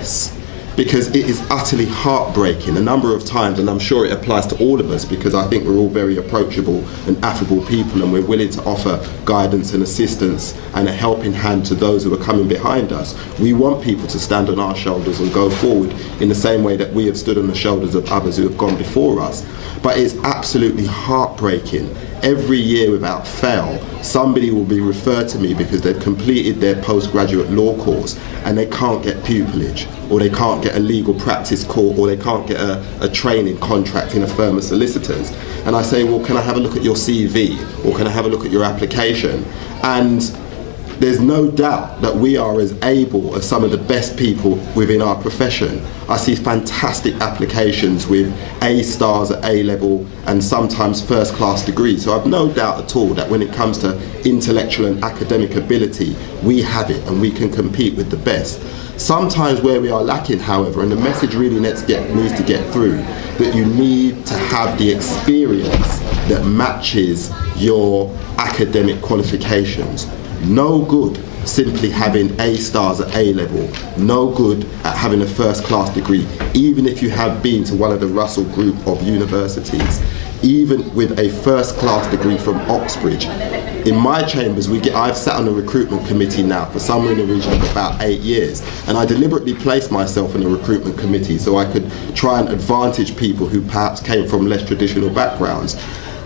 less, because it is utterly heartbreaking a number of times, and I'm sure it applies to all of us, because I think we're all very approachable and affable people, and we're willing to offer guidance and assistance and a helping hand to those who are coming behind us. We want people to stand on our shoulders and go forward in the same way that we have stood on the shoulders of others who have gone before us. But it's absolutely heartbreaking. Every year without fail, somebody will be referred to me because they've completed their postgraduate law course and they can't get pupillage, or they can't get a legal practice court, or they can't get a training contract in a firm of solicitors. And I say, well, can I have a look at your CV, or can I have a look at your application? And there's no doubt that we are as able as some of the best people within our profession. I see fantastic applications with A stars at A level and sometimes first class degrees. So I've no doubt at all that when it comes to intellectual and academic ability, we have it and we can compete with the best. Sometimes where we are lacking, however, and the message really needs to get through, that you need to have the experience that matches your academic qualifications. No good simply having A stars at A level, no good at having a first class degree, even if you have been to one of the Russell Group of universities, even with a first class degree from Oxbridge. In my chambers, I've sat on a recruitment committee now for somewhere in the region of about 8 years, and I deliberately placed myself in a recruitment committee so I could try and advantage people who perhaps came from less traditional backgrounds.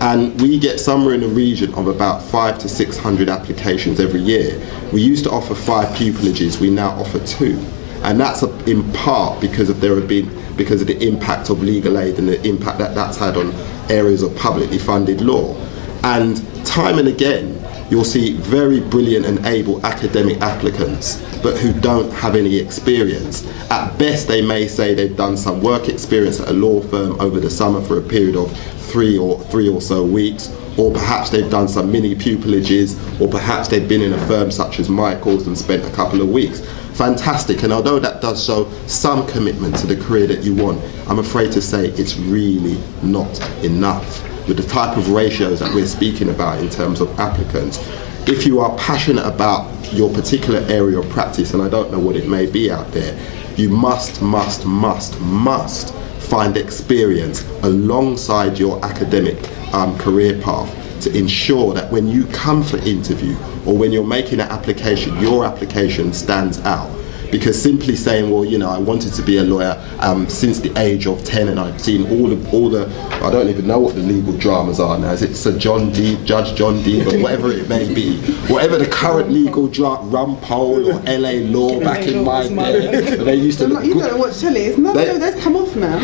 And we get somewhere in the region of about 500 to 600 applications every year. We used to offer 5 pupillages, we now offer 2. And that's in part because of the impact of legal aid and the impact that that's had on areas of publicly funded law. And time and again, you'll see very brilliant and able academic applicants, but who don't have any experience. At best, they may say they've done some work experience at a law firm over the summer for a period of three or so weeks, or perhaps they've done some mini pupillages, or perhaps they've been in a firm such as Michael's and spent a couple of weeks. Fantastic, and although that does show some commitment to the career that you want, I'm afraid to say it's really not enough. With the type of ratios that we're speaking about in terms of applicants, if you are passionate about your particular area of practice, and I don't know what it may be out there, you must find experience alongside your academic career path to ensure that when you come for interview or when you're making an application, your application stands out. Because simply saying, well, you know, I wanted to be a lawyer since the age of 10, and I've seen all the I don't even know what the legal dramas are now. Is it Sir John Deeb, Judge John Deeb, or whatever it may be? Whatever the current legal Rumpole or LA Law back in my day. They used to look good. You don't watch telly. No, that's come off now.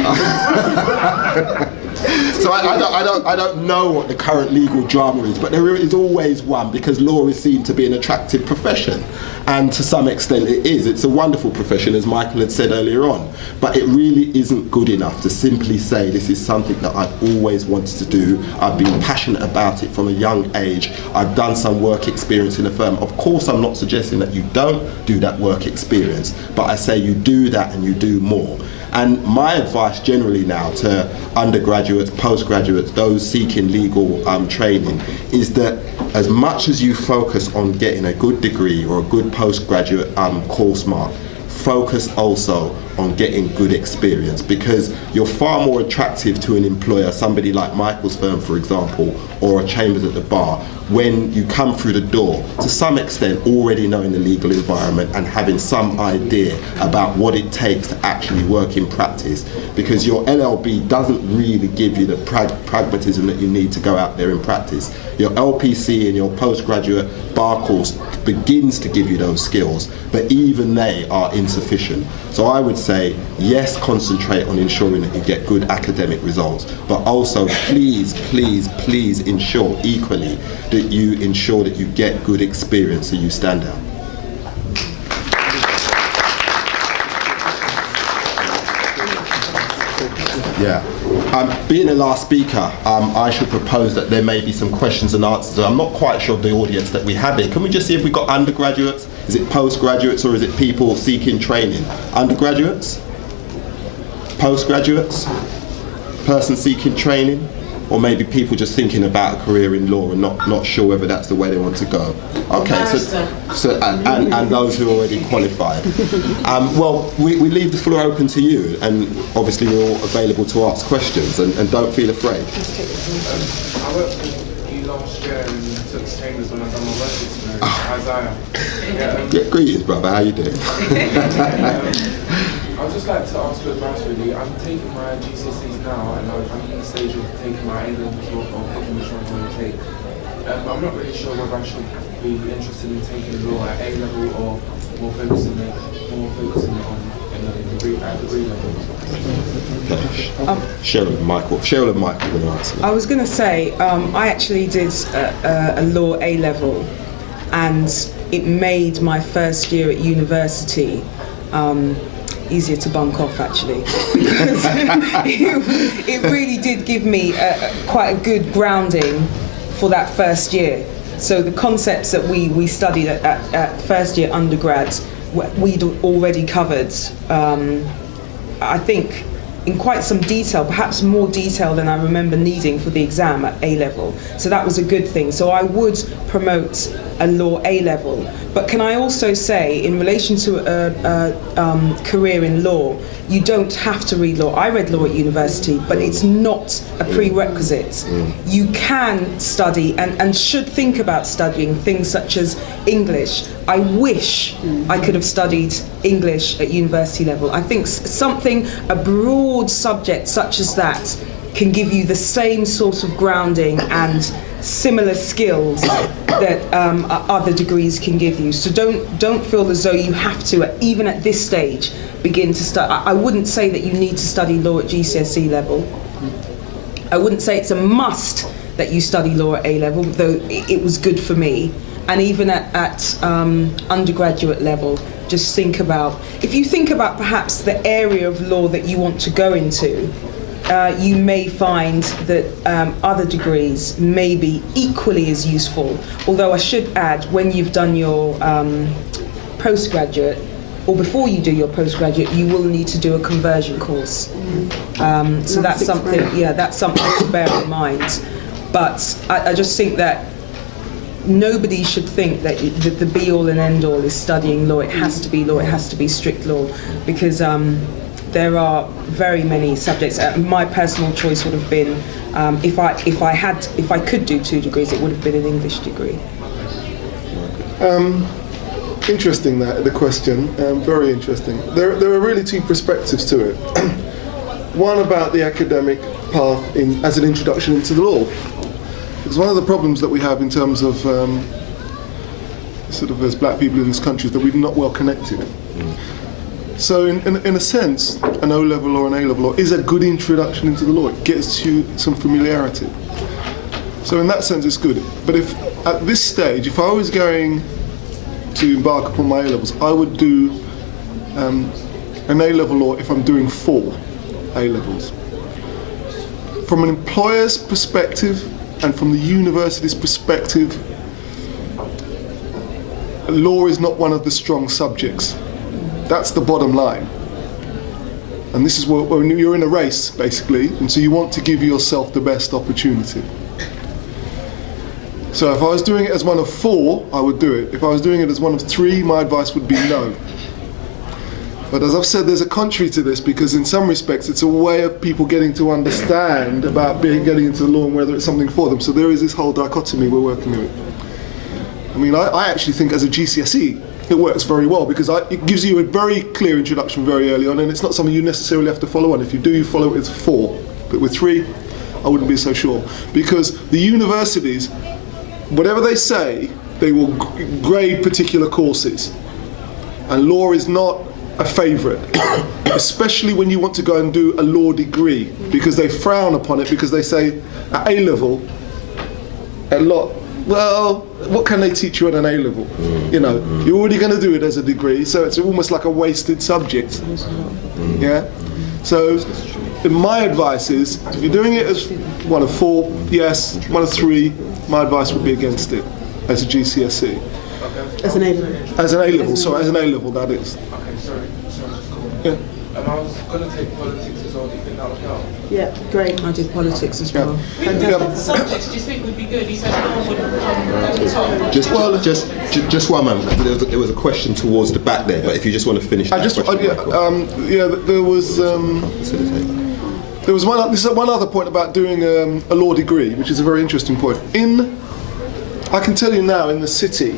So I don't know what the current legal drama is, but there is always one, because law is seen to be an attractive profession, and to some extent it is. It's a wonderful profession, as Michael had said earlier on, but it really isn't good enough to simply say this is something that I've always wanted to do. I've been passionate about it from a young age. I've done some work experience in a firm. Of course, I'm not suggesting that you don't do that work experience, but I say you do that and you do more. And my advice generally now to undergraduates, postgraduates, those seeking legal training, is that as much as you focus on getting a good degree or a good postgraduate course mark, focus also on getting good experience, because you're far more attractive to an employer, somebody like Michael's firm, for example, or a Chambers at the Bar, when you come through the door, to some extent already knowing the legal environment and having some idea about what it takes to actually work in practice, because your LLB doesn't really give you the pragmatism that you need to go out there and practice. Your LPC and your postgraduate bar course begins to give you those skills, but even they are insufficient. So I would say, yes, concentrate on ensuring that you get good academic results, but also please ensure equally that you ensure that you get good experience so you stand out. Yeah. Being the last speaker, I should propose that there may be some questions and answers. I'm not quite sure of the audience that we have here. Can we just see if we've got undergraduates? Is it postgraduates, or is it people seeking training? Undergraduates? Postgraduates? Person seeking training? or maybe people just thinking about a career in law and not sure whether that's the way they want to go. Okay, and those who are already qualified. Well, we leave the floor open to you, and obviously you're all available to ask questions, and don't feel afraid. I worked with you last year in Tooks Chambers when I done my work experience, Isaiah. Yeah, greetings, brother. How you doing? I would just like to ask for advice really. I'm taking my GCSEs now and I'm in the stage of taking my A-levels or picking which one I want to take. I'm not really sure whether I should be interested in taking law at A-level or more focusing it on at degree level. Okay. Cheryl and Michael are going to answer that. I was going to say, I actually did a law A-level, and it made my first year at university easier to bunk off, actually, because it really did give me quite a good grounding for that first year. So the concepts that we studied at first year undergrad, we'd already covered, I think, in quite some detail, perhaps more detail than I remember needing for the exam at A-level. So that was a good thing. So I would promote a law A-level. But can I also say, in relation to a career in law, you don't have to read law. I read law at university, but it's not a prerequisite. You can study and should think about studying things such as English. I wish I could have studied English at university level. I think a broad subject such as that can give you the same sort of grounding and similar skills that other degrees can give you. So don't feel as though you have to, even at this stage, begin to study. I wouldn't say that you need to study law at GCSE level. I wouldn't say it's a must that you study law at A level, though it was good for me. And even at undergraduate level, just think about, if you think about perhaps the area of law that you want to go into, you may find that other degrees may be equally as useful. Although I should add, when you've done your postgraduate, or before you do your postgraduate, you will need to do a conversion course. So that's something, that's something to bear in mind. But I just think that nobody should think that the be-all and end-all is studying law. It has to be law. It has to be strict law, because there are very many subjects. My personal choice would have been, if I could do 2 degrees, it would have been an English degree. Interesting, the question. Very interesting. There are really 2 perspectives to it. One about the academic path as an introduction into the law. Because one of the problems that we have in terms of sort of as black people in this country is that we're not well connected. So in a sense, an O-level or an A-level law is a good introduction into the law. It gets you some familiarity. So in that sense, it's good. But if at this stage, if I was going to embark upon my A-levels, I would do an A-level law if I'm doing 4 A-levels. From an employer's perspective and from the university's perspective, law is not one of the strong subjects. That's the bottom line. And this is when you're in a race, basically, and so you want to give yourself the best opportunity. So if I was doing it as one of 4, I would do it. If I was doing it as one of 3, my advice would be no. But as I've said, there's a contrary to this, because in some respects it's a way of people getting to understand about getting into the law and whether it's something for them. So there is this whole dichotomy we're working with. I mean, I actually think as a GCSE, it works very well, because it gives you a very clear introduction very early on, and it's not something you necessarily have to follow on. If you do, you follow it with 4. But with 3, I wouldn't be so sure. Because the universities, whatever they say, they will grade particular courses. And law is not a favourite, especially when you want to go and do a law degree, because they frown upon it, because they say at A-level, well, what can they teach you at an A-level? You know, you're already going to do it as a degree, so it's almost like a wasted subject. Yeah? So, my advice is, if you're doing it as one of 4, yes, one of 3, my advice would be against it as a GCSE. As an A-level? As an A-level, sorry, as an A-level, that is. Okay. Okay, sorry. Yeah. I was going to take politics as well. Do you think that would help? Yeah, great. I did politics as well. Fantastic. Subjects do you think would be good? He said no one would come over the top. Just one moment. There was a question towards the back there, but if you just want to finish that question, Michael. There was. Facilitate. There was one other point about doing a law degree, which is a very interesting point. I can tell you now, in the city,